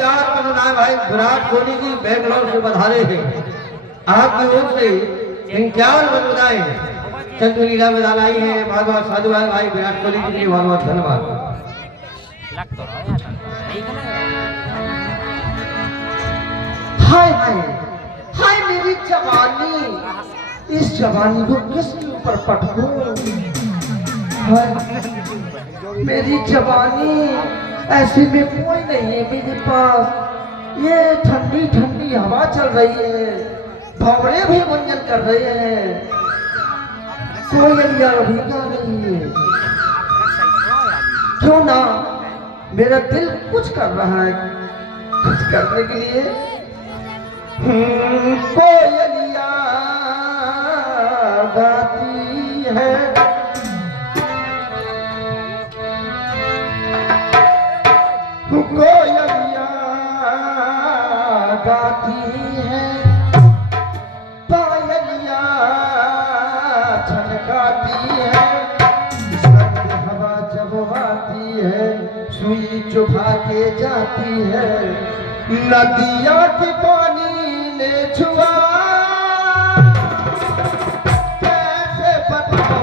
प्यार मनोनाय भाई विराट कोहली जी बेंगलोर से बधारे हैं। आपकी ओर से 51 बधाई चंद्र लीला में आई है। बहुत बहुत साधुवाद भाई विराट कोहली जी के बहुत बहुत धन्यवाद। हाय हाय हाय मेरी जवानी, इस जवानी को किसके ऊपर पटकूं? मेरी जवानी ऐसे में कोई नहीं है मेरे पास। ये ठंडी ठंडी हवा चल रही है, भंवरे भी गुंजन कर रहे हैं, कोयलिया भी गा रही है। क्यों ना मेरा दिल कुछ कर रहा है, कुछ करने के लिए कोयलिया गाती है। कोयलिया गाती है, पायलिया छनकाती है। सर्द हवा जब आती है, सुई चुभा के जाती है। नदिया के पानी ने छुआ, कैसे बताऊं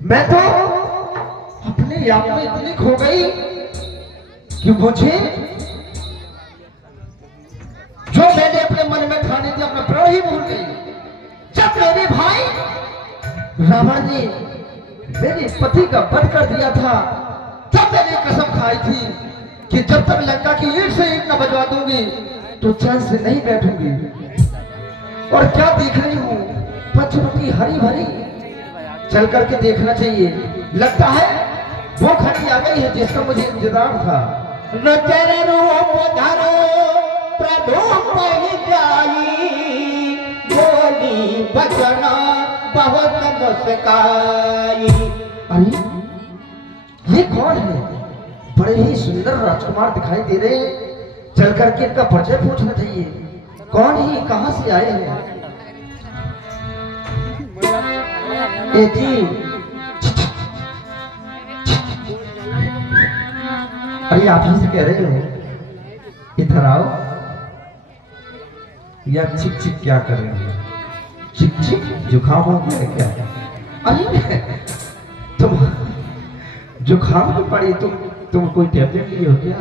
मैं तो अपने आप में इतनी खो गई कि मुझे जो मैंने अपने मन में ठानी थी अपना प्राण ही भूल गई। जब मेरे भाई रावण ने मेरे पति का वध कर दिया था, तब मैंने कसम खाई थी कि जब तक लंका की ईंट से ईंट न बजवा दूंगी तो चैन से नहीं बैठूंगी। और क्या देख रही हूँ, पंचवटी हरी भरी, चल करके देखना चाहिए। लगता है वो घड़ी आ गई है जिसका मुझे इंतजार था। नजर रूप धरो प्रभु जाई, बोली बचना बहुत मुस्काई। अरे ये कौन है? बड़े ही सुंदर राजकुमार दिखाई दे रहे हैं। चल करके इनका परिचय पूछना चाहिए। कौन ही, कहां से आए हैं? ए जी, अरे आप ही से कह रहे हो, इधर आओ। या चिक चिक क्या कर रहे हो? चिक चिक जुकाम हो गया है क्या? अरे तुम जुकाम में पड़ी, तुम कोई टैबलेट लिए हो क्या?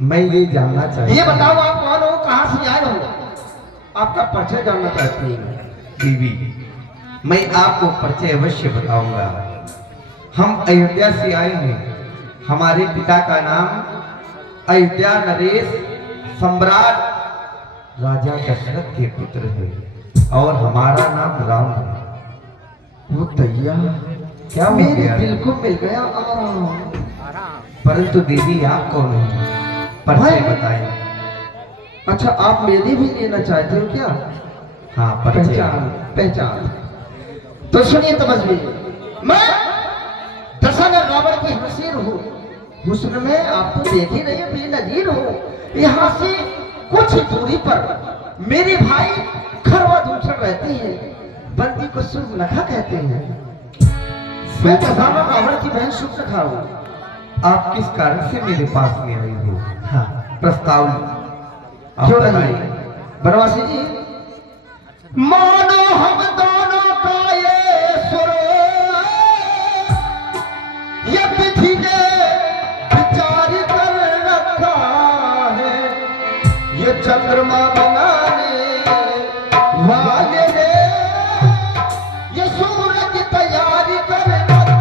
मैं ये जानना चाहती हूँ। ये बताओ आप कौन हो, कहां से आए हो? आपका परिचय जानना चाहती हूँ। बीवी, मैं आपको परिचय अवश्य बताऊंगा। हम अयोध्या से आए हैं। हमारे पिता का नाम अयोध्या नरेश सम्राट राजा दशरथ के पुत्र है और हमारा नाम राम है। वो दैया क्या हो मेरे गया? दिल को मिल गया आराम। परंतु दीदी आप कौन है? परिचय बताएं। अच्छा, आप मेरी भी लेना चाहते हो क्या? हाँ, परिचय। पहचान पहचान तो सुनिए तमज़्ज़ी, मैं दशरथ रावण की हसीन हूँ। हुस्न में आप तो देख ही नहीं बेनजीर हो। यहाँ से कुछ दूरी पर मेरे भाई खरवा दूसर रहते हैं, बंदी को सुर्पनखा कहते हैं। मैं दशरथ रावण की बहन सुर्पनखा हूँ। आप किस कारण से मेरे पास में आई हो? हाँ, प्रस्ताव आप क्यों नहीं? बताइए। बनवासी जी, मानो हम दोनों का ये सुर, ये विधि ने विचार कर रखा है, ये चंद्रमा बनाने वाले ने ये सूरज तैयारी कर रखा है।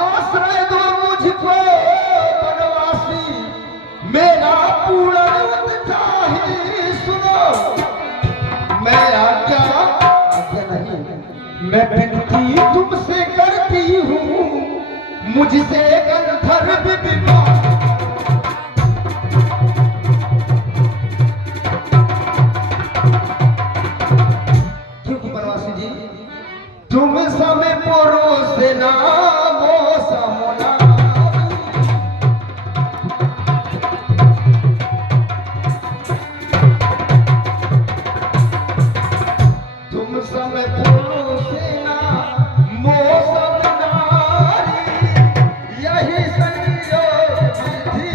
आश्रय दो मुझको बनवासी, मेरा पूर्ण चाहिए। सुनो, मैं आज्ञा नहीं, मैं विनती तुमसे करती हूँ, मुझसे गंधर्व विवाह। क्योंकि बनवासी जी, तुम समय पुरुष नामो समोना, तुम समय पुरुष नामो समनारी, यही संयोग विधि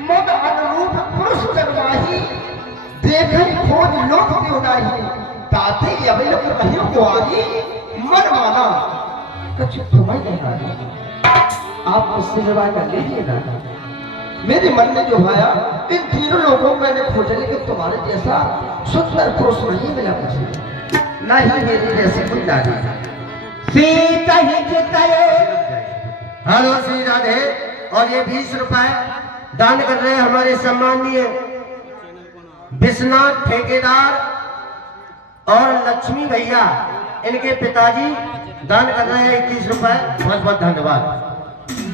मद अनुरूप पुरुष जन्माही, देखई खोज लोक देवनाही, ताते अवलोक कहियो कुआरी, मन माना कुछ तुम्हें कहना है। आप मुझसे विवाह कर लीजिए ना। मेरे मन में जो आया, इन तीनों लोगों को मैंने खोजा, लेकिन तुम्हारे जैसा सुंदर पुरुष नहीं मिला मुझे, ना ही मेरी जैसी कोई नारी। सीता ही चिताए। हेलो श्री राधे। और ये 20 रुपए दान कर रहे हैं हमारे सम्माननीय विश्वनाथ ठेकेदार और लक्ष्मी भैया, इनके पिताजी दान कर रहे हैं 21 रुपए। बहुत बहुत धन्यवाद।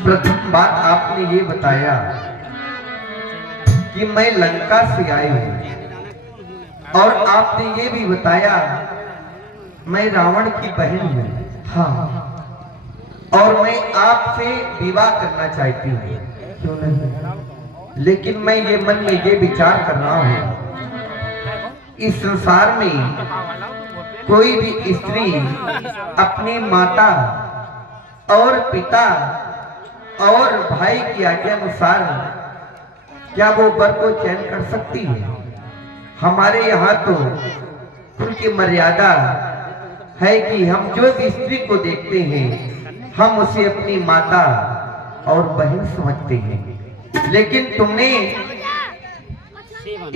प्रथम बात आपने ये बताया कि मैं लंका से आई हूँ और आपने ये भी बताया मैं रावण की बहन हूँ। हाँ, और मैं आपसे विवाह करना चाहती हूँ, क्यों नहीं? लेकिन मैं ये मन में ये विचार कर रहा हूँ, इस संसार में कोई भी स्त्री अपनी माता और पिता और भाई की आज्ञा अनुसार क्या वो वर को चयन कर सकती है? हमारे यहाँ तो कुल की मर्यादा है कि हम जो भी स्त्री को देखते हैं हम उसे अपनी माता और बहन समझते हैं। लेकिन तुमने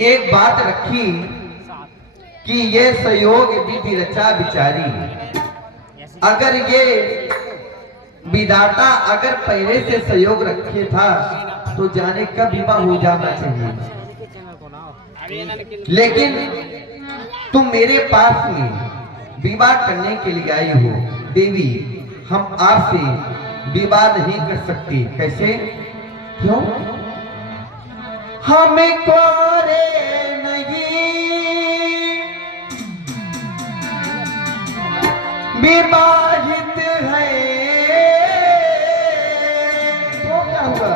एक बात रखी कि ये सहयोग विधि रचा विचारी। अगर ये विधाता अगर पहले से सहयोग रखे था तो जाने कब विवाह हो जाना चाहिए, लेकिन तुम मेरे पास में विवाह करने के लिए आई हो। देवी, हम आपसे विवाह नहीं कर सकते। कैसे? क्यों? हमें कोरे नहीं विवाहित है, तो क्या हुआ?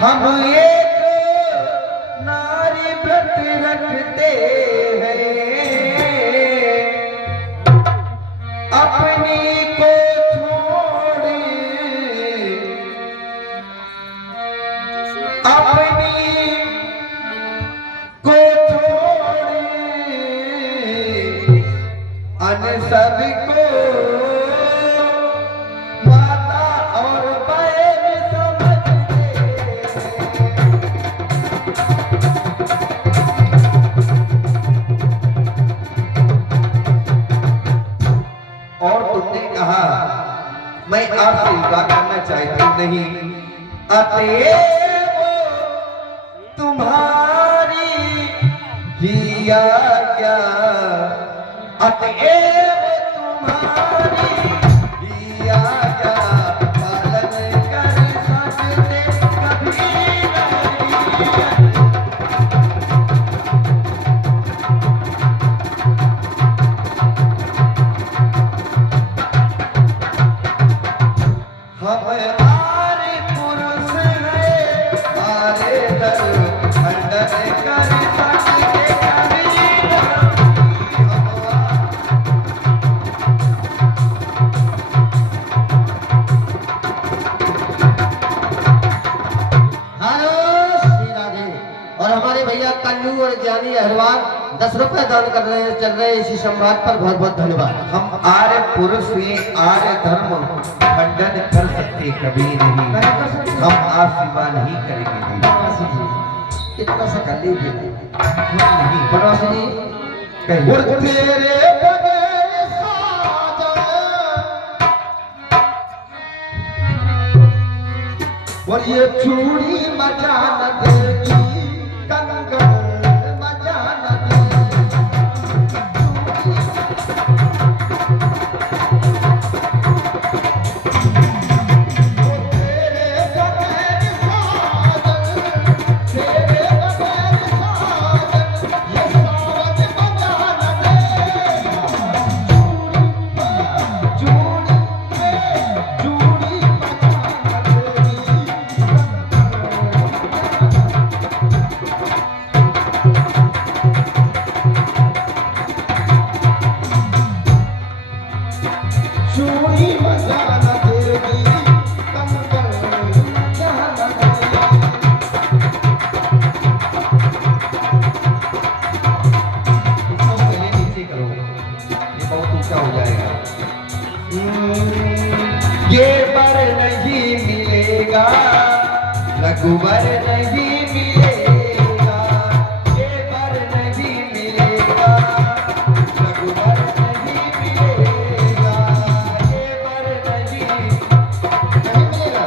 हम एक नारी व्रत रखते हैं, अपनी को छोड़ अपनी को छोड़ अन सबको माता और बहन समझते। मैं आपसे विवाह करना चाहती नहीं। अतएव तुम्हारी ही आज्ञा, अतएव तुम्हारी ही आज्ञा पालन कर सकते कभी नहीं। हम आरे पुरुष हैं, आरे धर्म खंडन कर सकते कभी नहीं। हेलो श्री राधे। और हमारे भैया कन्नू और ज्ञानी अहरवाल 10 रुपए दान कर रहे हैं, चल रहे हैं इसी संवाद पर। बहुत बहुत धन्यवाद। हम आर्य पुरुष हैं, आर्य धर्म खंडन कर सकते कभी नहीं। हम आशीर्वाद नहीं करेंगे नहीं। बनवासी जी इतना सा कर लीजिए। नहीं बनवासी जी कहिए। और तेरे बगैर साजन, और ये चूड़ी मजा न देगी, कंगन मजा न देगी। वो तेरे बगैर साजन, तेरे बगैर साजन, ये सावन मजा न देगा। चूड़ी चूड़ी मजा न देगी। चूड़ी मजा न देगी, कंगन मजा न देगी। तो पहले नीचे करो, ये बहुत ऊंचा हो जाएगा। ये बर नहीं मिलेगा, रघुबर नहीं मिलेगा। ये बर नहीं मिलेगा, रघुबर नहीं मिलेगा। ये बर नहीं नहीं मिलेगा।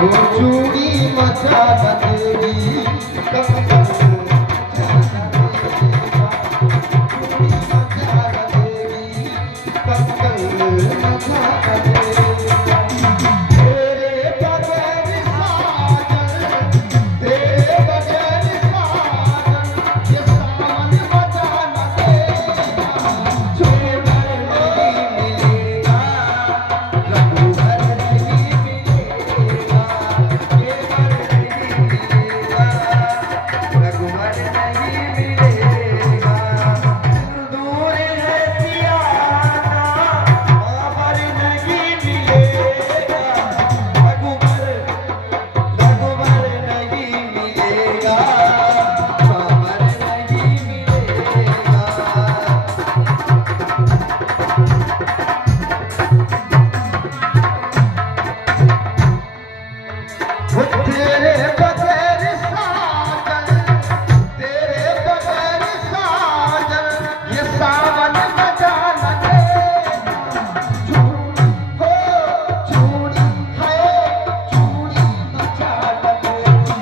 वो चूड़ी मचा न देगी, कंगन मचा न देगा। चूड़ी मचा न देगी, कंगन मचा न देगा। तेरे बगैर साजन, तेरे बगैर साजन, ये सावन मचा न देगा। ये बर नहीं मिलेगा, रघुबर नहीं मिलेगा। ये बर नहीं मिलेगा, रघुबर नहीं मिलेगा। दूर है सियाना, बाबर नहीं मिलेगा। रघुबर रघुबर नहीं मिलेगा, बाबर नहीं मिलेगा। वो तेरे बगैर साजन, तेरे बगैर साजन, ये सावन मजा न देगा। चूड़ी हो चूड़ी है, चूड़ी मजा न देगी।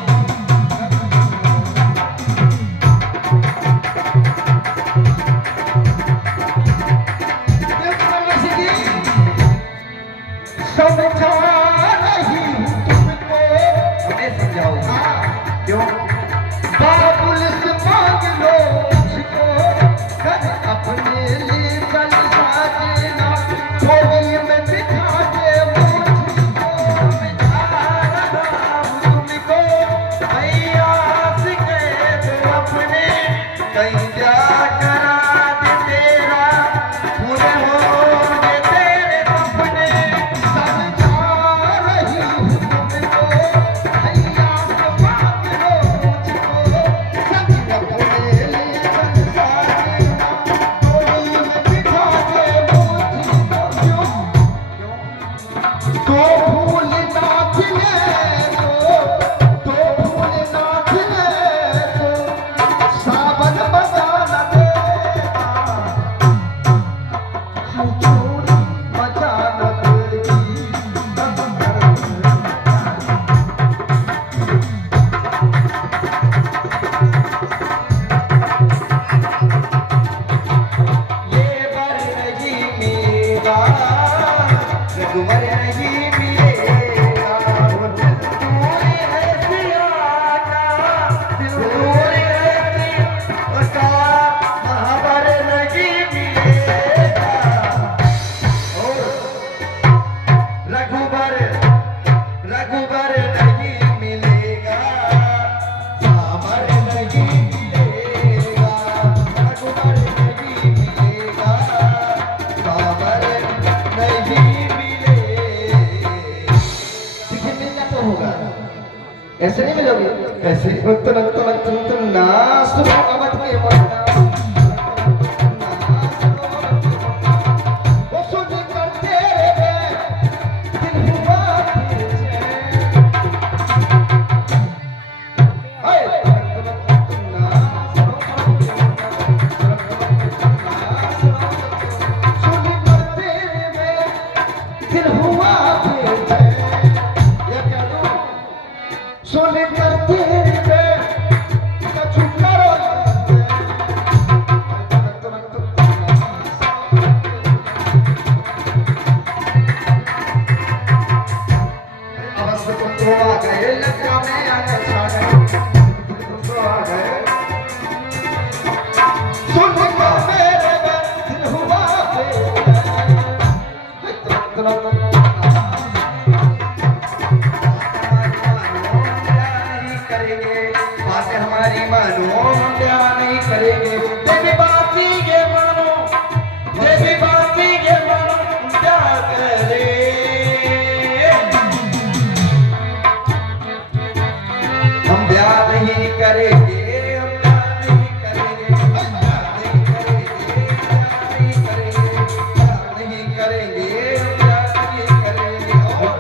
समझा नहीं हूँ तुमको, हमें समझाओ क्यों? बाबुल से मांग लो मुझको, घर अपने लिए चल साजना, थोड़ी में बिठा के मुझको। बिठा रहा हूँ तुमको, भैया से कह दो अपने, कहीं जा करा दे तेरा, पूरे होंगे तेरे सपने। समझा रही हूँ तुमको, भैया से मांग लो मुझको, सब अपने लिए चल साजना, थोड़ी में बिठा के मुझको। तो भूल ना खिले तो भूल ना खिले तो सावन मजा न कैसे नहीं मिलोगे? कैसे? नास अवध के मरना वो सुन कर तेरे दिल हुआ दिल हुआ सुन कर तेरे कछु करो अवश्य तुम तो आ गए लगा में आने छा गए तुम तो आ गए सुन कर मेरे दिल हुआ हमारी मानो हम प्यार नहीं करेंगे देवी बाती ये मानो देवी बाती ये मानो क्या करे हम प्यार नहीं करेंगे हम प्यार नहीं करेंगे हम प्यार नहीं करेंगे प्यार नहीं करेंगे प्यार नहीं करेंगे और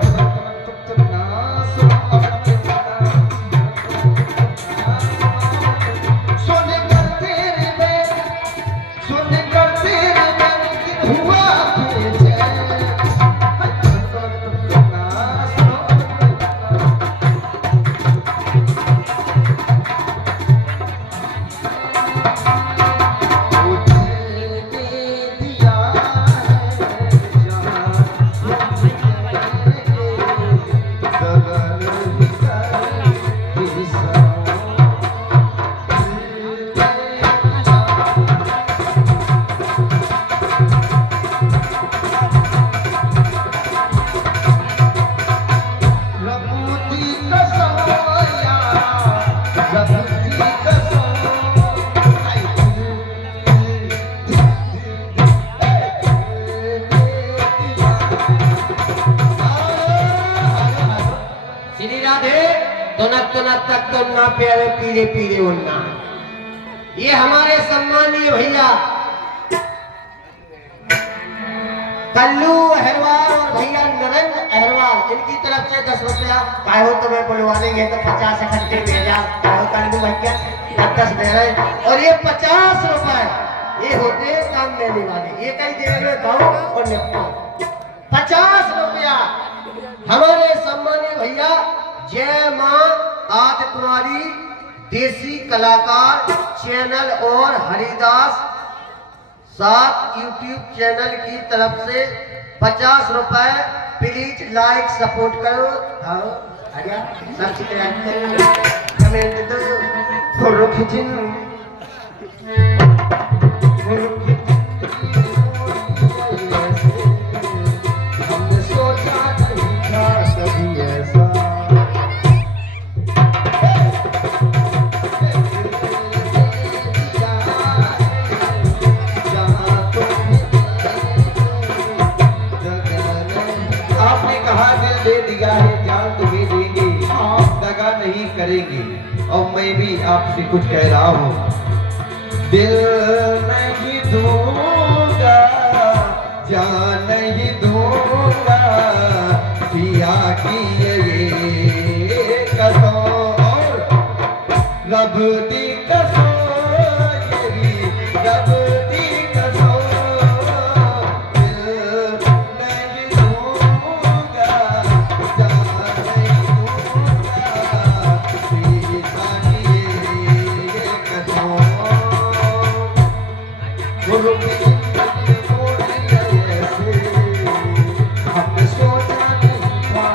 तक तो ना प्यारे पीरे पीरे उन्ना। ये हमारे सम्मानीय भैया कल्लू अहरवाल और भैया नरेंद्र अहरवाल, इनकी तरफ से 10 रुपया काहे हो तुम्हें बुलवा देंगे तो 50 इकट्ठे भेजा काहे कल्लू भैया 10 दे रहे, और ये 50 रुपए ये होते काम देने वाले, ये कहीं दे रहे गाँव और निपटा 50 रुपया हमारे सम्मानीय भैया जय मां आदि कुमारी देसी कलाकार चैनल और हरिदास 7 यूट्यूब चैनल की तरफ से 50 रुपए। प्लीज लाइक सपोर्ट करो, सब्सक्राइब करो, कमेंट दो, रुख जिन हमने सोचा नहीं था कभी ऐसा। करेंगे और मैं भी आपसे कुछ कह रहा हूँ, दिल नहीं दूंगा जान नहीं दूंगा पिया की ये कसम और रब दी कसम ये भी रब दी कसम दिल नहीं दूंगा जान नहीं हमने सोचा नहीं था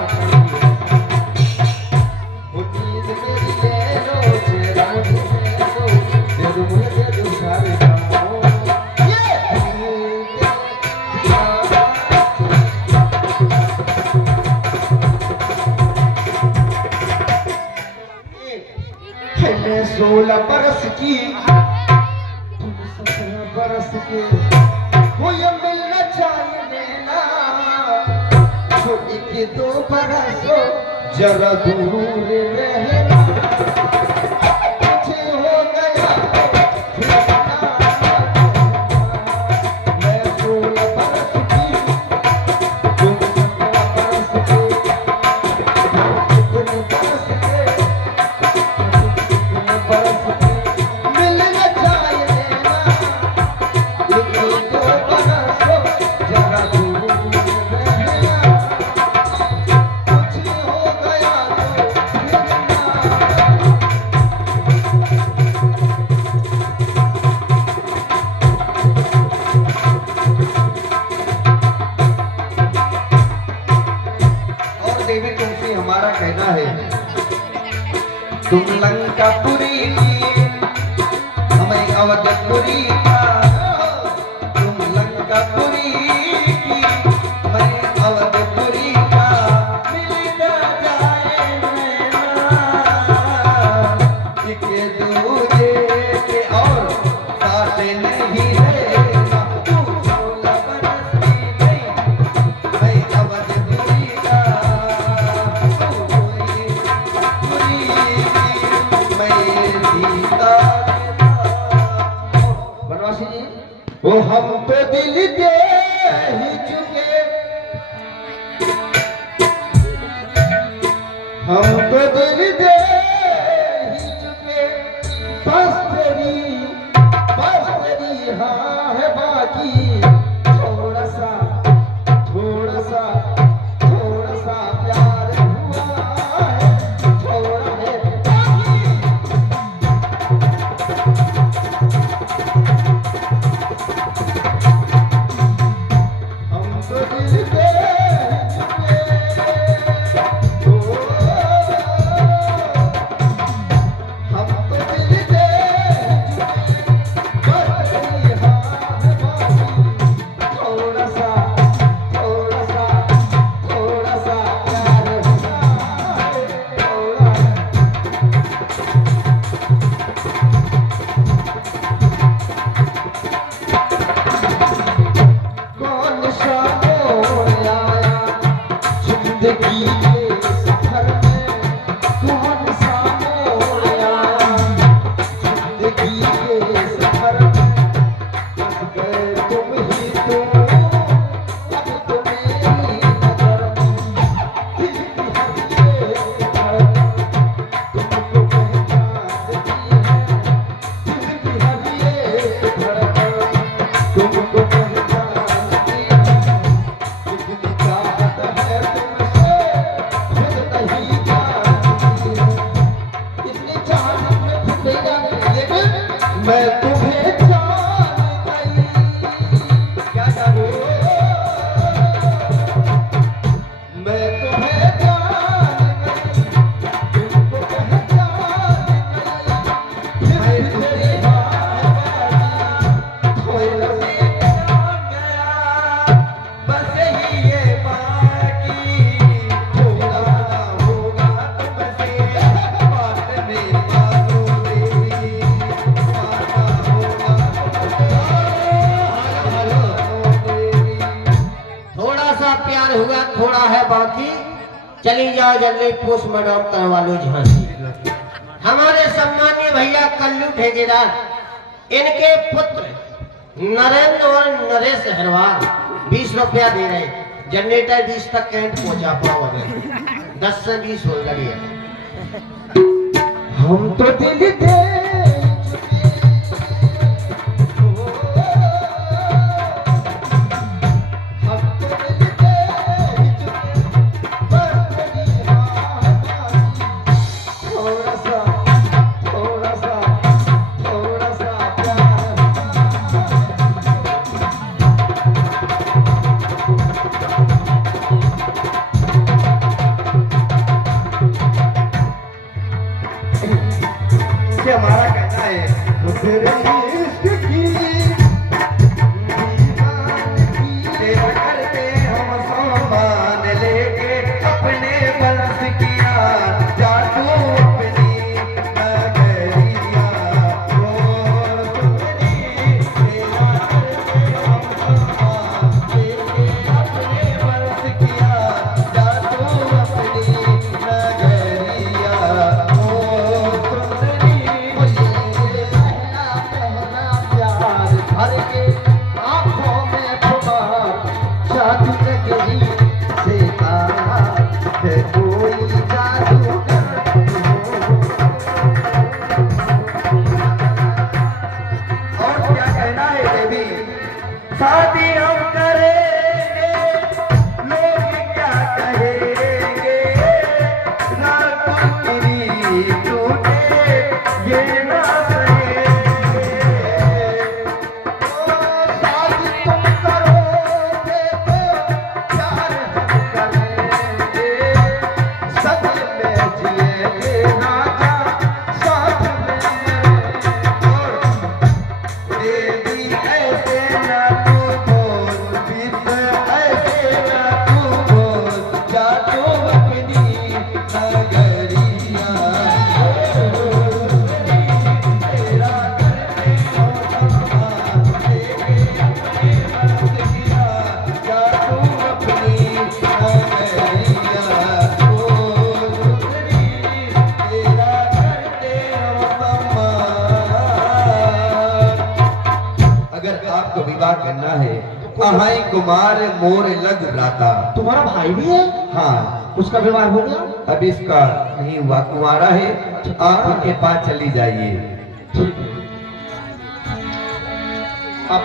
उम्मीद मेरी ले लो चेहरा दे दो मुझे दे दो सारे मैं 16 बरस की 17 बरस के वो ये मिलना चाहिए देना तो 1-2 बरस जरा दूर रहना। अवधपुरी का, तुम लंकापुरी की, मैं अवधपुरी का, मिलता जाए नैना, एक दूजे के और साथ नहीं रहना, तू 16 बरस की नहीं, मैं अवधपुरी का, तू पूरी मैं सीता बनवासी जी, वो हम तो दिल दे ही चुके, हम तो दिल दे ही चुके, बस तेरी हाँ है बाकी, थोड़ा सा प्यार हुआ है, थोड़ा है बाकी। हम तो दिल दे चुके, हम तो दिल दे चुके, बस तेरी हाँ है बाकी, थोड़ा सा प्यार हुआ है, थोड़ा कौन सा मोड़ आया जिंदगी के सफर में, कौन सा मोड़ आया जिंदगी के सफर में, बस गए तुम ही तुम, अब तो मेरी नजर में, दिल की हर एक धड़कन तुमको पहचानती है, दिल की हर एक धड़कन तुमको पहचानती है, कितनी चाहत है तुमसे खुद नहीं जानती है, इतनी चाहत में खुद नहीं जानती, लेकिन मैं तुम्हें जान गई, क्या जानू, मैं तुम्हें जान गई, तुमको पहचान गई, फिर तेरी बात कोई लगी बस ये बाकी, थोड़ा ना होगा तुमसे, बात मेरी बातों मेरी, बात होगा तुमसे, थोड़ा सा प्यार हुआ, थोड़ा है बाकी, चली जाओ जल्दी पोस्टमार्टम करवा लो झांसी। हमारे सम्मानीय भैया कल्लू ठेकेदार, इनके पुत्र नरेंद्र और नरेश अग्रवाल 20 रुपया दे रहे, जनरेटर 20 तक कैंट पहुंचा पाओ, अगर 10 से 20 हो लगे। हम तो दिल दे हम तो दिल दे चुके, बस तेरी हाँ है बाकी, थोड़ा सा प्यार कि हमारा कहना है तेरे इश्क की तेरा करते हम सामान लेके, अपने बरस किया जादू अपनी नगरिया, वो तुम्हारी तेरा करते हम सामान लेके, अपने बरस किया जादू अपनी नगरिया, वो तुम्हारी पहला प्यार भर के आंखों में खुमार, जादू नगरी से आया है कोई जादूगर, और क्या कहना है देवी, शादी हम करेंगे, लोग क्या कहेंगे, रात तेरी टूटे ये ना सहेंगे, शादी तुम करोगे तो प्यार हम करेंगे, सच में जिएंगे राजा साथ में, आपको विवाह करना है। अहाई कुमार मोर लग भ्राता। तुम्हारा भाई भी है? हाँ, उसका विवाह हो गया? अब इसका नहीं हुआ, कुंवारा है। आप उनके पास चली जाइए। ठीक है। आप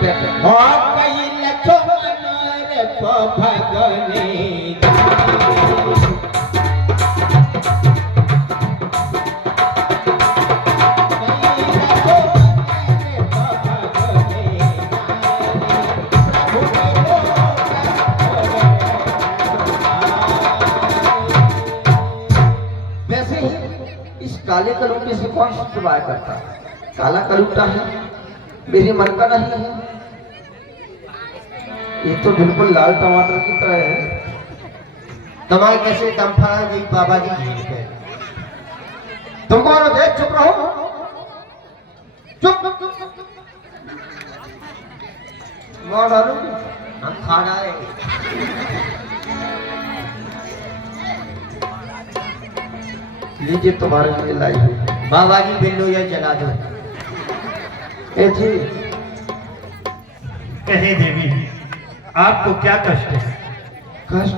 वैसे ही इस काले कलुटे से कौन विवाह करता? काला कलुटा है, मेरे मन का नहीं है। ये तो बिल्कुल लाल टमाटर की तरह है। तुम्हारे कैसे दम फड़ा जी बाबा जी? तुम कौन हो? चुप रहो, चुप। मार डालूंगी। हम खा रहे लीजिए तुम्हारे लिए लाई हुई। बाबा जी बिल्लो या जला दो। ए जी, कहे देवी, आपको क्या कष्ट है? कष्ट?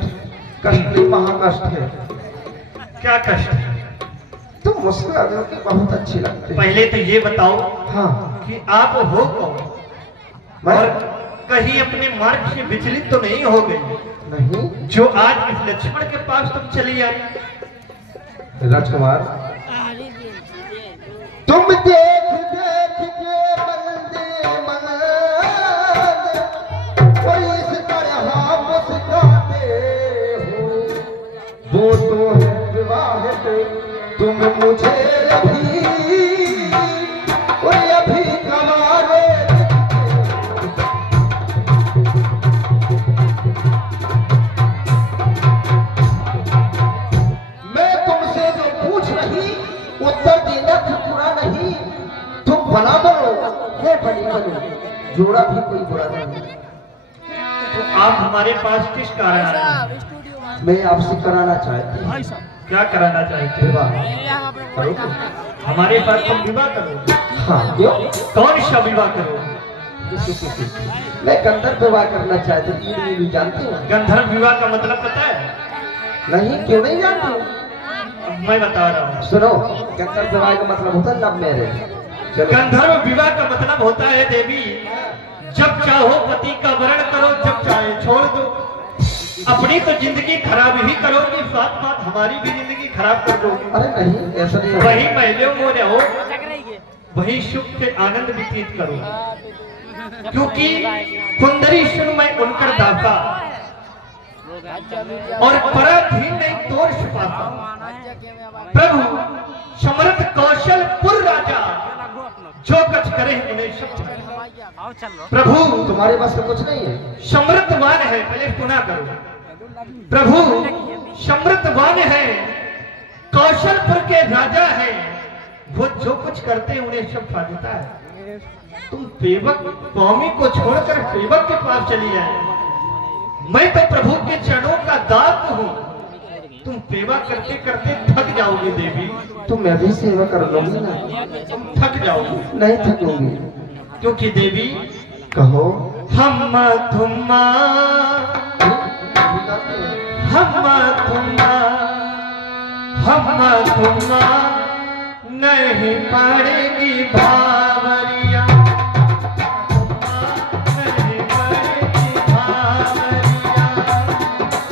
कष्ट नहीं, महाकष्ट है। क्या कष्ट है? तुम मुस्कुरा दो कि बहुत अच्छी लगती है। पहले तो ये बताओ हाँ, कि आप हो कौन, और कहीं अपने मार्ग से विचलित तो नहीं हो गई नहीं जो आज इस लक्ष्मण के पास तुम चली आई? राजकुमार, तुम देख देख के बंदे मन कोई इस तरह मुस्कुराते हो, वो तो है विवाहित, तुम मुझे अभी कोई अभी कमारे। मैं तुमसे जो पूछ रही उत्तर देना पूरा नहीं। तुम बना दो ये बनी बनो, जोड़ा भी कोई बुरा नहीं। तो आप हमारे पास किस कारण आए? मैं आपसे कराना चाहती हूँ क्या कराना चाहते हो? विवाह। करोगे? हमारे पास तुम विवाह करो। हाँ, क्यों? कौन सा विवाह करो? मैं गंधर्व विवाह करना चाहती हूँ। ये भी जानती हूँ? गंधर्व विवाह का मतलब पता है? नहीं, क्यों नहीं जानती हूँ? मैं बता रहा हूँ। सुनो, गंधर्व विवाह का मतलब होता है लव मैरिज। चलो, गंधर्व विवाह का मतलब होता है देवी, जब चाहो पति का वरण करो, जब चाहे छोड़ दो। अपनी तो जिंदगी खराब ही करोगी, साथ साथ हमारी भी जिंदगी खराब कर दोगी। अरे नहीं, ऐसा नहीं है। वही महिलाओं को रहो, वही सुख से आनंद व्यतीत करो, क्योंकि सुंदरी सुन मैं उनकर दाता, और पराधीन नहीं तोड़ छुपाता। प्रभु समर्थ कौशलपुर राजा, जो कुछ करे उन्हें सब। प्रभु तुम्हारे पास में कुछ नहीं है? समृद्धवान है, पहले सुना करो। प्रभु समृद्धवान है, कौशलपुर के राजा है, वो जो कुछ करते हैं उन्हें सब फायदा है। तुम सेवक स्वामी को छोड़कर सेवक के पास चली आए। मैं तो प्रभु के चरणों का दास हूँ। तुम सेवा करते करते थक जाओगी देवी। तो मैं भी सेवा कर लूंगी ना। तुम थक जाओगी। नहीं थकूंगी। क्योंकि देवी कहो। हम तुम्मा नहीं पड़ेगी भावरिया, नहीं पड़ेगी भावरिया।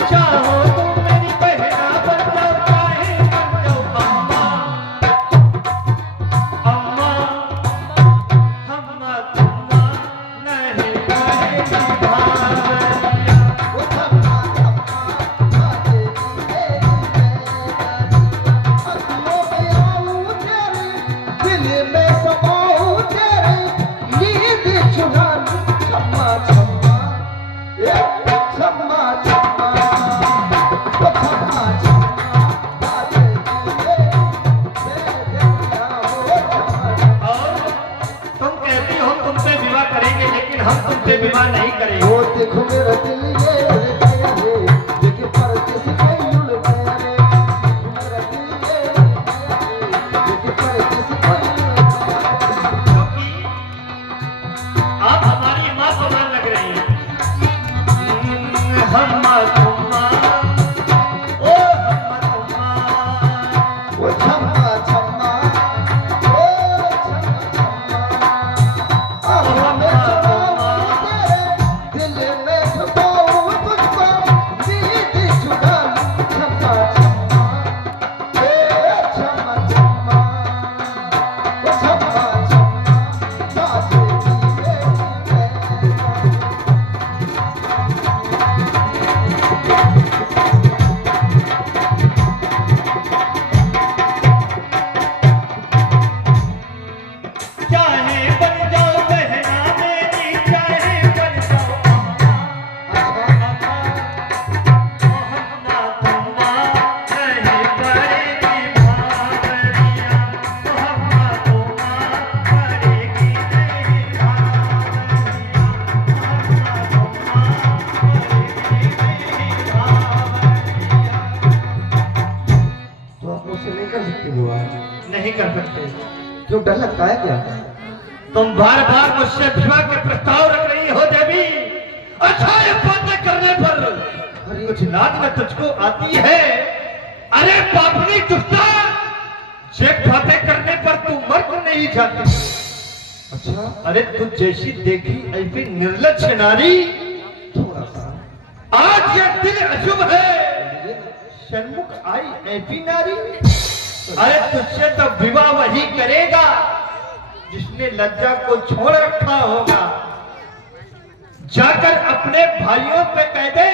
चाहो तुम मेरी बहना बन जाओ, चाहे बन जाओ अम्मा। अम्मा हम तुम्मा नहीं पड़ेगी भावरिया। हम तुमसे विवाह नहीं करेंगे। वो देखो मेरा दिल ये देखिए परदेस के लुल गया रे, मेरा दिल ये देखिए परदेस के लुल गया। क्योंकि आप हमारी माँ को चाहे बन जाओ बहना मेरी, चाहे बन जाओ मोहम्मद तुम्मा नहीं करेगी भावरिया, मोहम्मद तुम्मा करेगी नहीं भावरिया, तो आप मुझसे नहीं कर सकते विवाह? नहीं कर सकते। क्यों, डर लगता है क्या? तुम बार बार मुझसे विवाह के प्रस्ताव रख रही हो देवी। अच्छा, ये बातें करने पर कुछ लाज न तुझको आती है? अरे पापनी दुष्टा, ये बातें करने पर तू मर क्यों नहीं जाती? अच्छा, अरे तू जैसी देखी ऐसी निर्लज नारी, थोड़ा सा आज यह दिन अशुभ है, सन्मुख आई ऐसी नारी। अरे तुझसे तो विवाह वही करेगा जिसने लज्जा को छोड़ रखा होगा। जाकर अपने भाइयों पे कह दे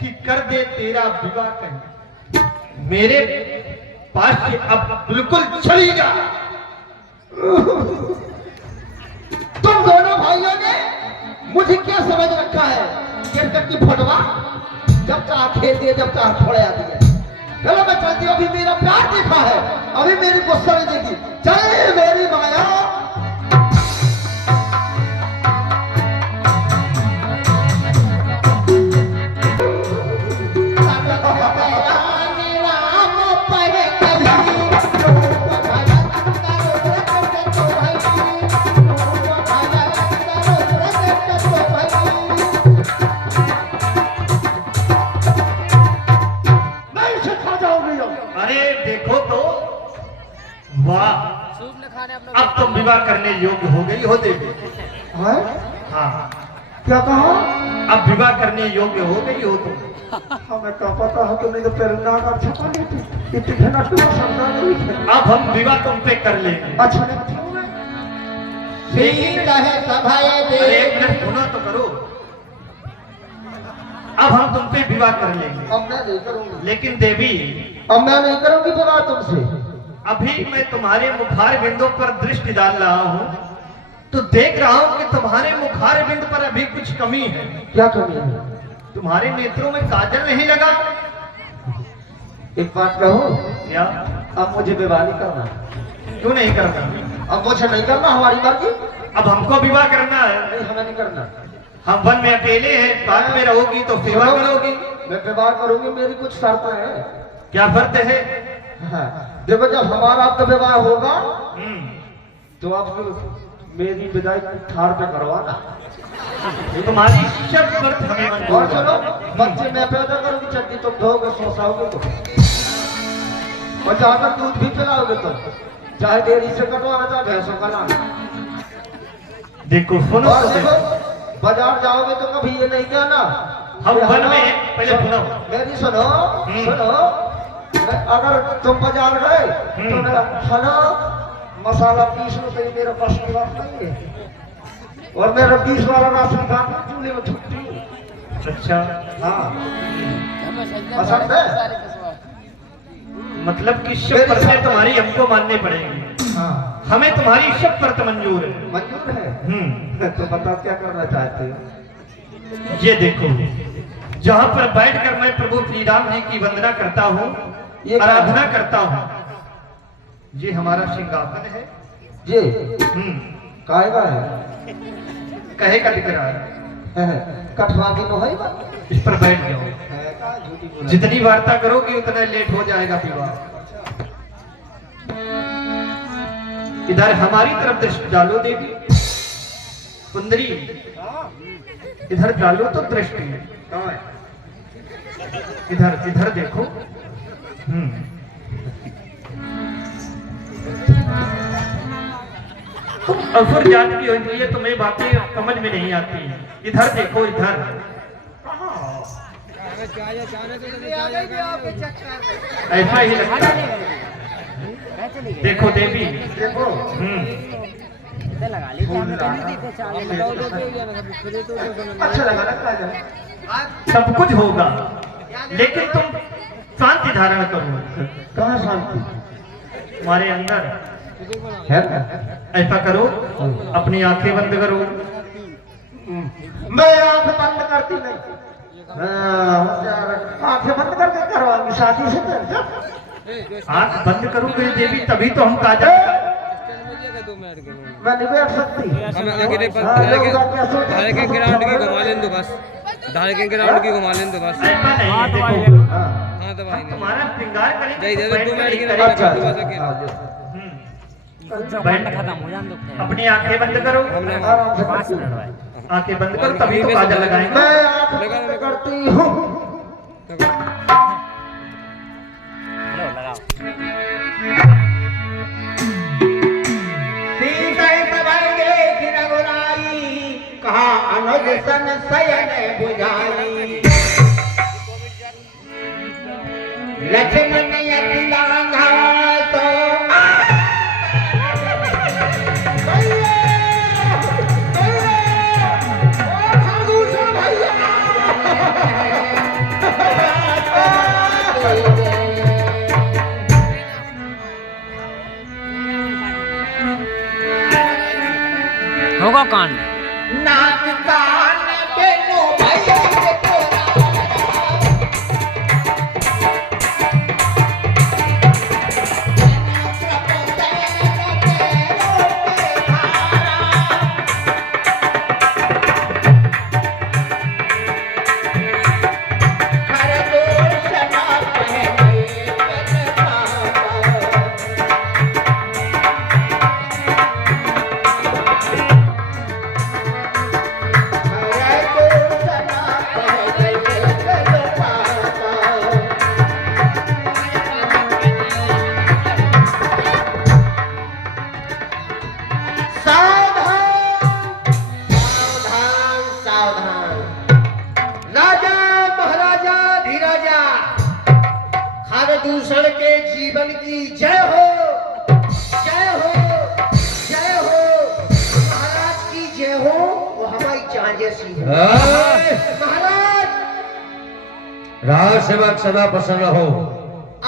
कि कर दे तेरा विवाह कहीं, मेरे पास से अब बिल्कुल चली जा। तुम दोनों भाइयों ने मुझे क्या समझ रखा है? क्रिकेट की फटवा, जब चाह खेल दिए, जब चाह छोड़े आती है। चलो मैं चलती हूँ, अभी मेरा प्यार देखा है, अभी मेरी गुस्सा नहीं देगी। चले मेरी माया। अरे देखो तो, वाह, अब तुम विवाह करने योग्य हो गई हो देवी। है? हाँ, क्या कहा? अब विवाह करने योग्य हो गई हो तुम। हमें क्या पता है, तुमने तो प्रेरणा का छपा ली थी, इतनी घना तुम समझा नहीं थे। अब हम विवाह तुम पे कर लेंगे। अच्छा नहीं अरे एक मिनट सुनो तो करो। अब हम तुम पे विवाह कर लेंगे, अब मैं नहीं करूंगी। लेकिन देवी, अब मैं नहीं करूंगी विवाह तुमसे। अभी मैं तुम्हारे मुखार बिंदों पर दृष्टि डाल रहा हूँ, तो देख रहा हूँ कि तुम्हारे मुखार बिंद पर अभी कुछ कमी है। क्या कमी है? तुम्हारे नेत्रों में काजल नहीं लगा। एक बात कहूँ, क्या? अब मुझे विवाह नहीं करना। क्यों नहीं करना? अब मुझे नहीं करना, हमारी मर्जी। अब हमको विवाह करना है। नहीं, हमें नहीं करना। हम वन में अकेले हैं, बात में रहोगी तो सेवा करोगी। मैं विवाह करूंगी, मेरी कुछ शर्तें हैं। क्या शर्त है? हाँ, देखो, जब हमारा आपका विवाह होगा हम्म, तो आप मेरी विदाई थार पे करवाना। तुम्हारी शर्त शर्त हमें और मंजूर है। चलो, बच्चे मैं पैदा करूंगी, चटनी तुम धोगे, सोसाओगे तो, और जहां तक दूध भी पिलाओगे तो, चाहे डेयरी से कटवाना, चाहे भैंसों का लाना। देखो सुनो और तो देखो, देखो। बाजार जाओगे तो कभी ये नहीं कहना हम कि वन हाँ, में पहले सुनो। मेरी सुनो, सुनो, अगर तुम बाजार गए तो मेरा खाना मसाला 20 रुपए मेरे पास नहीं है, और मेरा 20 वाला राशन कार्ड चूल्हे में छुट्टी। अच्छा, हाँ, पसंद है? मतलब कि शर्त शर्तें तुम्हारी हमको माननी पड़ेगी। हाँ, हमें तुम्हारी शर्त शर्त मंजूर है। मंजूर है। हम्म, तो बताओ क्या करना चाहते हो? ये देखो, जहाँ पर बैठकर मैं प्रभु श्री राम जी की वंदना करता हूँ, ये क्या आराधना है? करता हूँ, ये हमारा सिंहासन है। जी, हम्म, कायगा है? कहे का दिख रहा है, कठवा की तो है ही इस पर बैठ जाओ। है का झूठी बोला। जितनी वार्ता करोगी उतना लेट हो जाएगा विवाह। इधर हमारी तरफ दृष्टि डालो देवी सुंदरी, इधर डालो तो दृष्टि। इधर इधर देखो। तुम असुर जात की हो, ये तुम्हें बातें समझ में नहीं आती। इधर देखो, इधर ऐसा ही लगता है। देखो देवी, देखो, अच्छा लगा ना कायगा? सब कुछ होगा, लेकिन तुम शांति धारण करो। कहाँ शांति? तुम्हारे अंदर है ना? ऐसा करो, अपनी आंखें बंद करो। मैं आंख बंद करती नहीं। आंखें बंद करके करवाऊंगी शादी से आंख बंद करोगे देवी तभी तो हम काजल। मैं नहीं बैठ सकती। धारे के ग्राउंड की घुमा लें तो बस, धारे के ग्राउंड की घुमा लें तो बस। ऐसा नहीं है, देखो हाँ तो भाई तुम्हारा श्रृंगार करेंगे दे दे तो 2 मिनट की बैठ अच्छा, नहीं अच्छा। खत्म हो जाए अपनी आंखें बंद करो, आराम से करती हूँ। आंखें बंद करो तभी तो काजल लगाएंगे। मैं आंख बंद करती हूँ। कहा अनुज सन सयन बुझाई लक्ष्मण यति लांघा तो होगा कांड नाक कान बेनो भैया के तोरा दूषण के जीवन की जय हो, जय हो, जय हो। महाराज की जय हो, वो हमारी जान जैसी हो। महाराज राज सेवक सदा प्रसन्न रहो।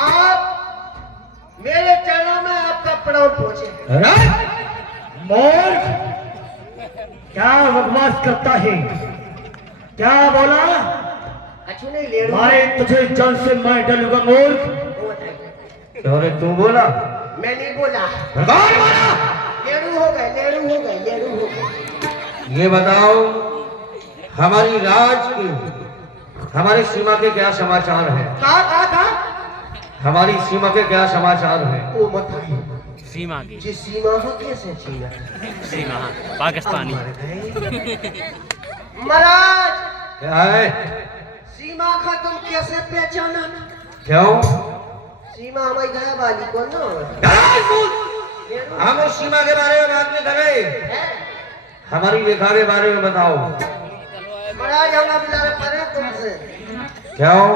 आप मेरे चरणों में आपका प्रणाम पहुंचे। मूर्ख क्या बकवास करता है? क्या बोला? अच्छी नहीं ले मारे तुझे जान से मैं डलूंगा मूर्ख। अरे तू बोला? मैं नहीं बोला। कौन बोला? लेरू हो गए, लेरू हो गए, लेरू हो गए। ये बताओ हमारी राज की हमारी सीमा के क्या समाचार है? कहा हमारी सीमा के क्या समाचार है? वो बताइए। सीमा की जी सीमा हो कैसे सीमा? सीमा पाकिस्तानी महाराज क्या है? सीमा का तुम कैसे पहचाना? क्यों? सीमा हमारी घर वाली कौन ना? हम उस सीमा के बारे में बात नहीं कर रहे, हमारी रेखा के बारे में बताओ। महाराज हम अब जा परे तुमसे। क्यों?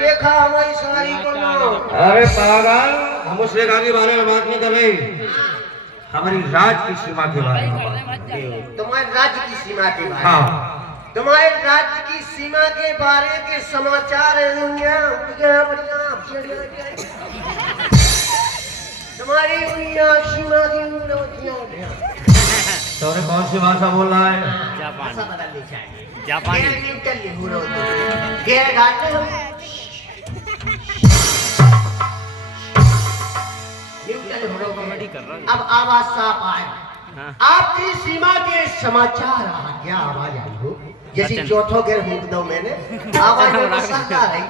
रेखा हमारी सारी को ना। अरे पागल, हम उस रेखा के बारे में बात नहीं कर रहे, हमारी राज की सीमा के बारे में बात कर रहे। तुम्हारे राज्य की सीमा के बारे में। हाँ, तुम्हारे राज्य की सीमा के बारे के समाचार तुम्हारी सीमा की तो कौन सी भाषा बोल रहा है? भाषा बदलनी चाहिए। जापानी अब आवाज साफ आए। आपकी सीमा के समाचार क्या आवाज आई हो? जैसे चौथो गेर हुक दो मैंने आवाज में आ रही।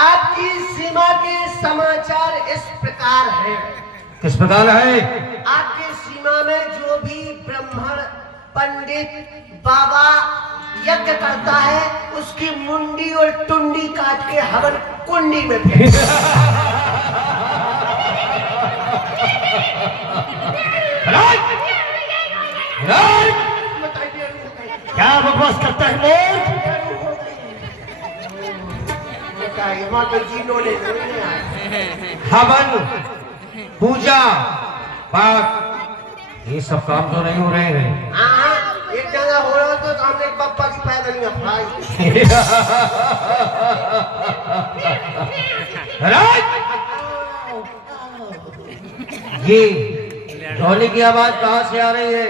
आपकी सीमा के समाचार इस प्रकार है। किस प्रकार है? आपकी सीमा में जो भी ब्राह्मण पंडित बाबा यज्ञ करता है उसकी मुंडी और टुंडी काट के हवन कुंडी में फेंक। क्या बकवास करता है मूर्ख? वहाँ तो जीनो ने हवन, पूजा, पाठ, ये सब काम तो नहीं हो रहे हैं। हाँ, एक जगह हो रहा तो हमने पप्पा की पैदल में भाई। ये ढोली की आवाज कहाँ से आ रही है?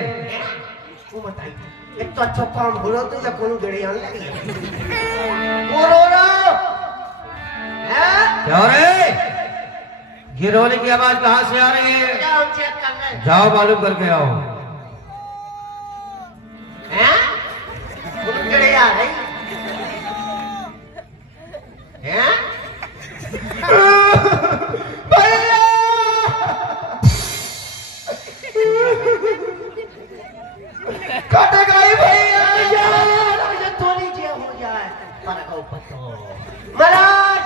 वो बताइए, एक तो अच्छा काम हो रहा तो या कोनो जड़े आने लगी वो रो रहा है। क्या रे? ये ढोली की आवाज कहाँ से आ रही है? क्या हम चेक कर रहे हैं? जाओ मालूम करके आओ। हैं? कोनो जड़े आ रही हैं? भैया कट गई भैया यार, ये थोड़ी जे हो जाए पर को पतो महाराज।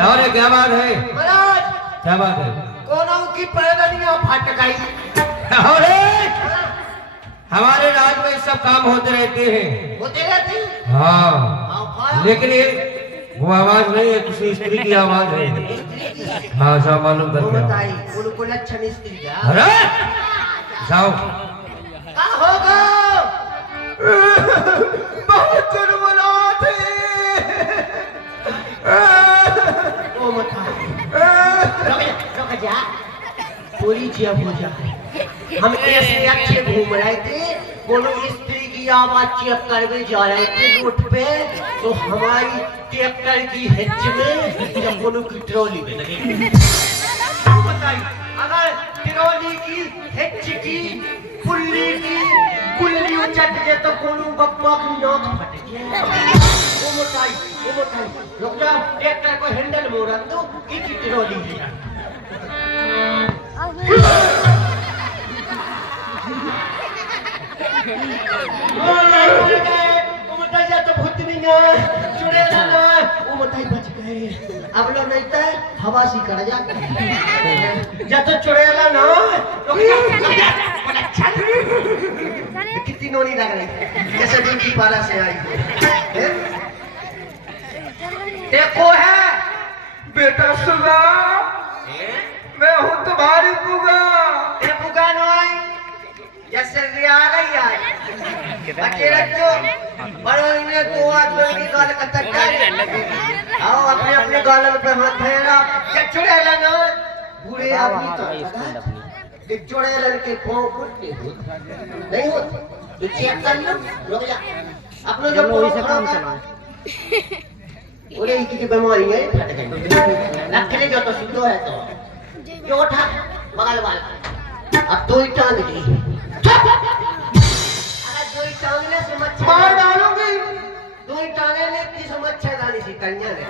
अरे क्या बात है? महाराज क्या बात है? कोनों की पैरनियां फट गई। अरे हमारे राज में सब काम होते रहते हैं। होते रहते हाँ, लेकिन ये वो आवाज नहीं है, किसी स्त्री की आवाज है। हाँ जाओ मालूम वो करके आओ। बताई उनको लक्षण स्त्री का अरे जाओ। का होगा बहुत चुनमुना थे वो मता रुक जा पूरी जब हो जाए। हम ऐसे अच्छे घूम रहे थे, कोनो स्त्री की आवाज चेक करके जा रहे थे रोड पे, तो हमारी ट्रैक्टर की हिच में जब कोनो की ट्रॉली में लगी। बताइए अगर ट्रॉली की हिच की पुल्ली की कुल्ली उचट गए तो कोनो बप्पा की नाक फट गया। वो बताइए रुक जाओ, ट्रैक्टर को हैंडल मोड़ दो की ट्रॉली है। तो भूतनी चुड़ैला ना वो बताई बच गए। अब लोग नहीं था हवा सी कर जा जब तो चुड़ैला ना कितनी नोनी लग रही जैसे दिन की पारा से आई है। देखो है बेटा सुना, मैं हूँ तुम्हारी बुआ। ये बुगा नो आई जैसे आ गई आज अकेले जो बड़ों ने तो आदमी की गाल कतर कर आओ अपने अपने गाल पे हाथ फेरा क्या चुड़ैला ना बूढ़े आदमी तो एक चुड़ैला के पांव फूटते नहीं होते तो चेक कर लो रुक जा अपने जो वही से काम चला बोले की बीमारी है फट गई रख ले जो तो सुधो है तो जो उठा बगल वाला अब दो ही टांग दी टांगने से मच्छर मार डालूंगी। दो ही टांगने की से मच्छरदानी सी कन्या ने।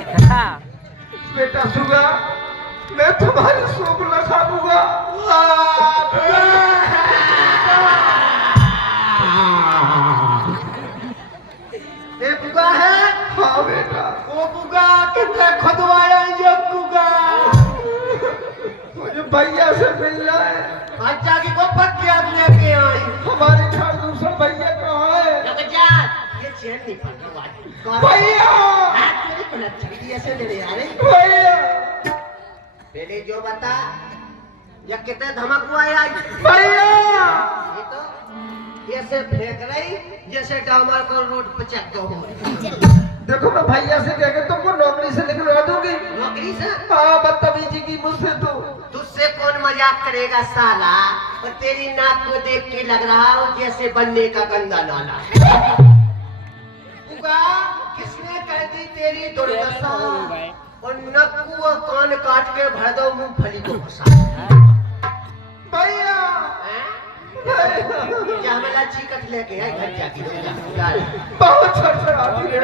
बेटा सुगा, मैं तुम्हारी सूप न खाऊंगा। ये बुगा है? हाँ बेटा। वो बुगा कितने खुदवाया ये बुगा? मुझे भैया से मिलना है। अच्छा की को पक्की आदमी के आई। हमारे घर दूसरा भैया कहाँ है? रुक जा, ये चैन नहीं पड़ रहा भैया। तेरे को लच्छी ऐसे ले आ रहे। भैया। पहले जो बता, ये कितने धमक हुआ है आज? भैया। ये तो ऐसे फेंक रही जैसे डामर को रोड पे चेक हो। देखो मैं भैया से कह के तुमको नौकरी से निकलवा दूंगी। नौकरी से? हाँ बदतमीजी की मुझसे तो। तुझसे कौन मजाक करेगा साला? और तेरी नाक को देख के लग रहा हो जैसे बनने का गंदा नाला। किसने कर दी तेरी दुर्दशा? और नक्कू और कान काट के भर दो मूंगफली को फंसा। भैया। क्या हमें लाची कट लेके आई घर जाके बहुत छड़छड़ाती है।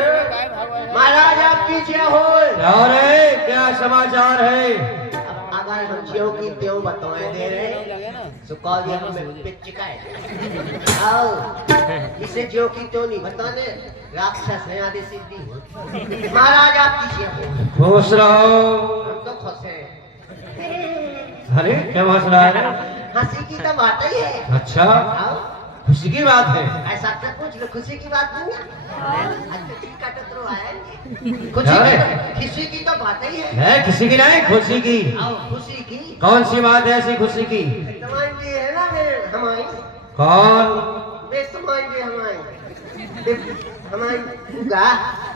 महाराज आप पीछे हो। क्या समाचार है? अगर हम ज्यों की त्यों बताए दे रहे सुखा दिया हमें पिच का है। आओ इसे ज्यों की त्यों नहीं बताने, राक्षस है आदि सिद्धि। महाराज आप पीछे हो। खुश रहो। हम तो खुश हैं। अरे क्या मसला है? हंसी की तो बात ही है। अच्छा आओ खुशी की बात है। ऐसा तो कुछ लो, खुशी की बात नहीं है। आज तो ठीक काटो तो आया नहीं। खुशी की तो बात ही है। किसी की नहीं, खुशी की। आओ खुशी की कौन सी बात है ऐसी खुशी की? तुम्हारी है ना हमारी कौन? तुम्हारी हमारी बुआ।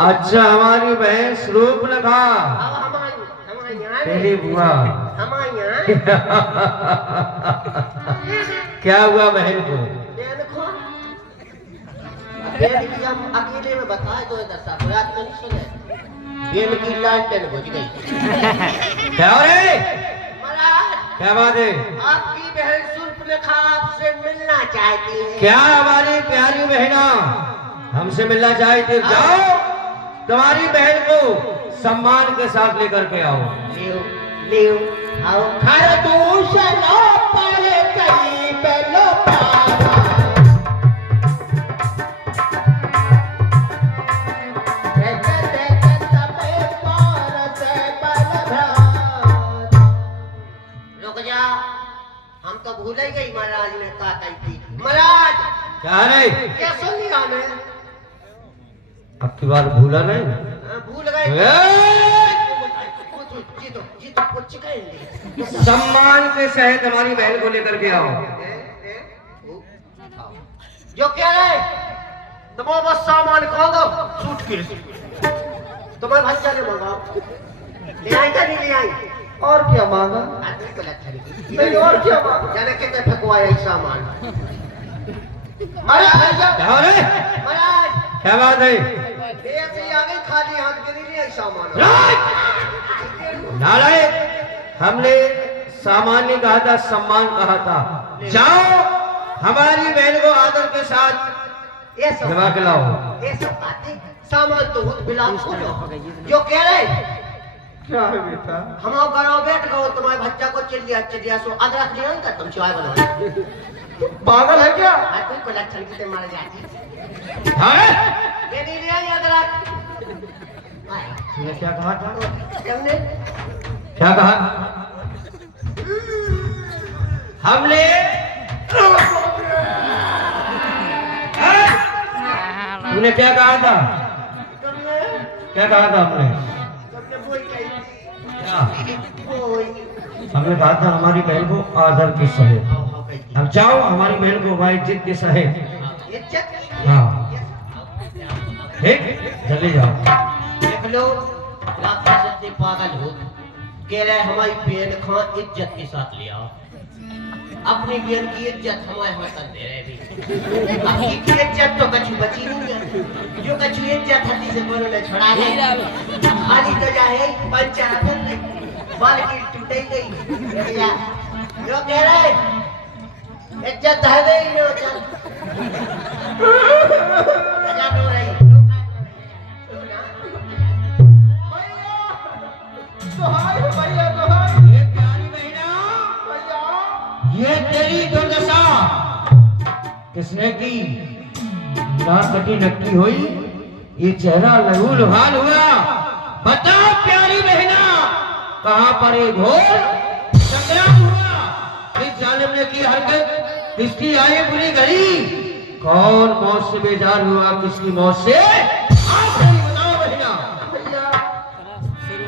अच्छा हमारी बहन स्वरूप लगा अब हमारी तेरी बुआ। हमारे यहाँ क्या हुआ बहन को? देखो बेन की हम अकेले में बताए तो इधर सा रात में नहीं सुने बेन की लालटेन बुझ गई। क्या हो रे? महाराज क्या बात है? आपकी बहन सुर्पनखा आपसे मिलना चाहती है। क्या हमारी प्यारी बहना हमसे मिलना चाहती? जाओ तुम्हारी बहन को सम्मान के साथ लेकर के आओ। लियो आओ खर दूषण पर कई बेलो पारा रुक जा हम तो भूल ही गई महाराज ने कहा थी। महाराज क्या रे? क्या सुन लिया ने? अब की बार भूला नहीं? भूल गए। जीतो कुछ कहेंगे। सम्मान के सहित हमारी बहन को लेकर के आओ। जो कह रहे तुम बस सामान खो दो सूटकेस तुम्हारे भैया ने मंगाओ ले आई क्या नहीं ले आई? और क्या मांगा? आदमी को लगता नहीं और क्या मांगा? जाने कितने फेंकवाया ये सामान। महाराज क्या हो रे? महाराज क्या बात है? ऐसे ही आ गई खाली हाथ के नहीं ले आई सामान। नालायक, हमने सामान नहीं कहा था, सम्मान कहा था। जाओ हमारी बहन को आदर के साथ ये सब जमा के लाओ। ये सब बातें सामान तो खुद बिलाल खोलो। जो कह रहे क्या है बेटा? हम करो बैठ गो तुम्हारे बच्चा को चिल्लिया सो अदरक ले आएगा तुम चाय बनाओ। पागल है क्या? कोई को लक्षण की मारे जाती हाँ? ये नहीं ले आई अदरक। तूने क्या कहा था? हमने क्या कहा? हमने तूने क्या कहा था? क्या कहा था हमने? क्या? हमने कहा था हमारी बहन को आदर के सहित। अब जाओ हमारी बहन को भाई इज्जत के सहित। हाँ ठीक, जल्दी जाओ। देख लो राक्षस इतने पागल हो कह रहे हमारी बहन खां इज्जत के साथ लिया। अपनी बहन की इज्जत हमारे हाथ दे रहे भी। अपनी की इज्जत तो कछु बची नहीं है। जो कछु इज्जत हती से बोलो ने छुड़ा ले खाली तो जाए पंचायत नहीं बाल की टूटे गई। जो कह रहे इज्जत है नहीं नो चल जा तो रही भैया ये प्यारी बहना, ये तेरी दुर्दशा किसने की? ना कटी नक्की हुई, ये चेहरा लहू लुहान हुआ। बता प्यारी बहना, कहाँ पर एक घोर संग्राम हुआ? इस जालिम ने की हरकत किसकी आई बुरी घड़ी? कौन मौत से बेजार हुआ, किसकी मौत से? आप बताओ बहना।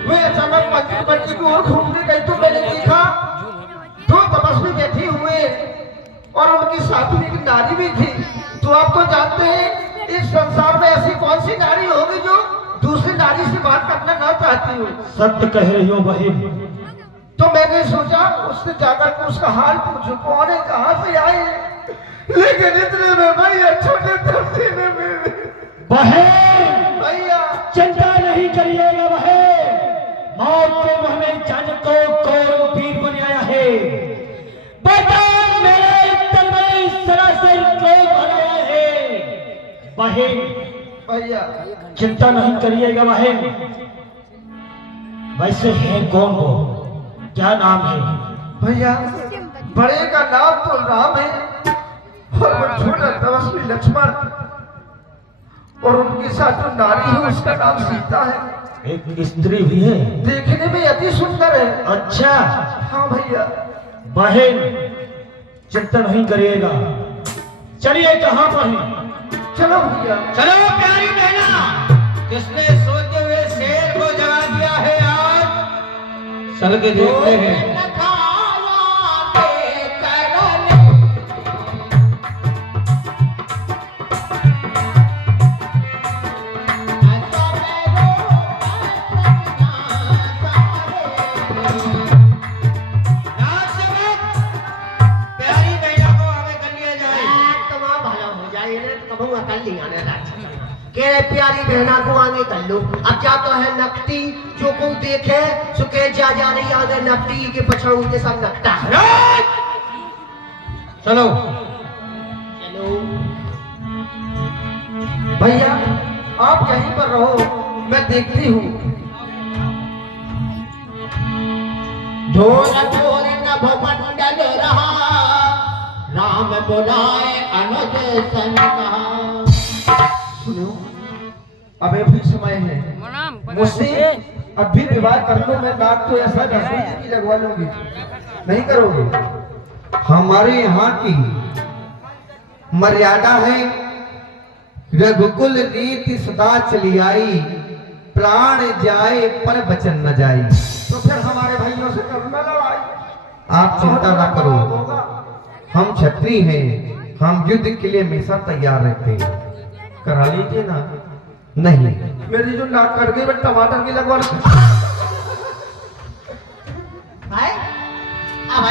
वे अचानक मंदिर बच्ची की ओर घूमने गई तो मैंने देखा दो तपस्वी बैठे हुए और उनकी साथ में एक नारी भी थी। तो आप तो जानते हैं इस संसार में ऐसी कौन सी नारी होगी जो दूसरी नारी से बात करना ना चाहती हो? सत्य कह रही हो बहन। तो मैंने सोचा उससे जाकर के उसका हाल पूछूं कौन है, कहाँ से आए हैं। लेकिन इतने में भैया छोटे धरती ने मेरे बहन भैया चिंता नहीं करिएगा बहन, मौत के मुंह में जान को कौन पीर बन आया है? बता मेरे तन में सरासर क्रोध भराया है। बहन भैया चिंता नहीं करिएगा बहन। वैसे है कौन वो, क्या नाम है? भैया बड़े का नाम तो राम है और वो छोटा तपस्वी लक्ष्मण और उनके साथ जो नारी है उसका नाम सीता है। एक स्त्री भी है, देखने में अति सुंदर है। अच्छा हाँ भैया बहन चिंता नहीं करिएगा। चलिए कहाँ पर है? चलो भैया चलो प्यारी बहना, किसने सोते हुए शेर को जगा दिया है आज? चल के देखते हैं। कहूँगा कर लिया ना कह रहे प्यारी बहना को आगे कर लो। अब क्या तो है नकटी जो को देखे सुखे जा रही आगे नकटी के पछड़ उनके सब नकटा चलो चलो भैया आप यहीं पर रहो, मैं देखती हूँ। ढोल ढोल नभ मंडल रहा राम बुलाए अनुज सन कहा। सुनो, अब अभी समय है, मुझसे अभी विवाह कर लो। मैं नाक तो ऐसा की लगवा लूंगी, नहीं करोगे? हमारे यहाँ की मर्यादा है, रघुकुल रीति सदा चली आई, प्राण जाए पर वचन न जाए। तो फिर हमारे भाइयों से करना लड़ाई। आप चिंता ना करो, हम क्षत्रिय हैं, हम युद्ध के लिए हमेशा तैयार रहते हैं। करा लीजिए ना। नहीं, मेरी जो नाक कट गई मैं टमाटर की लगवा भाई अब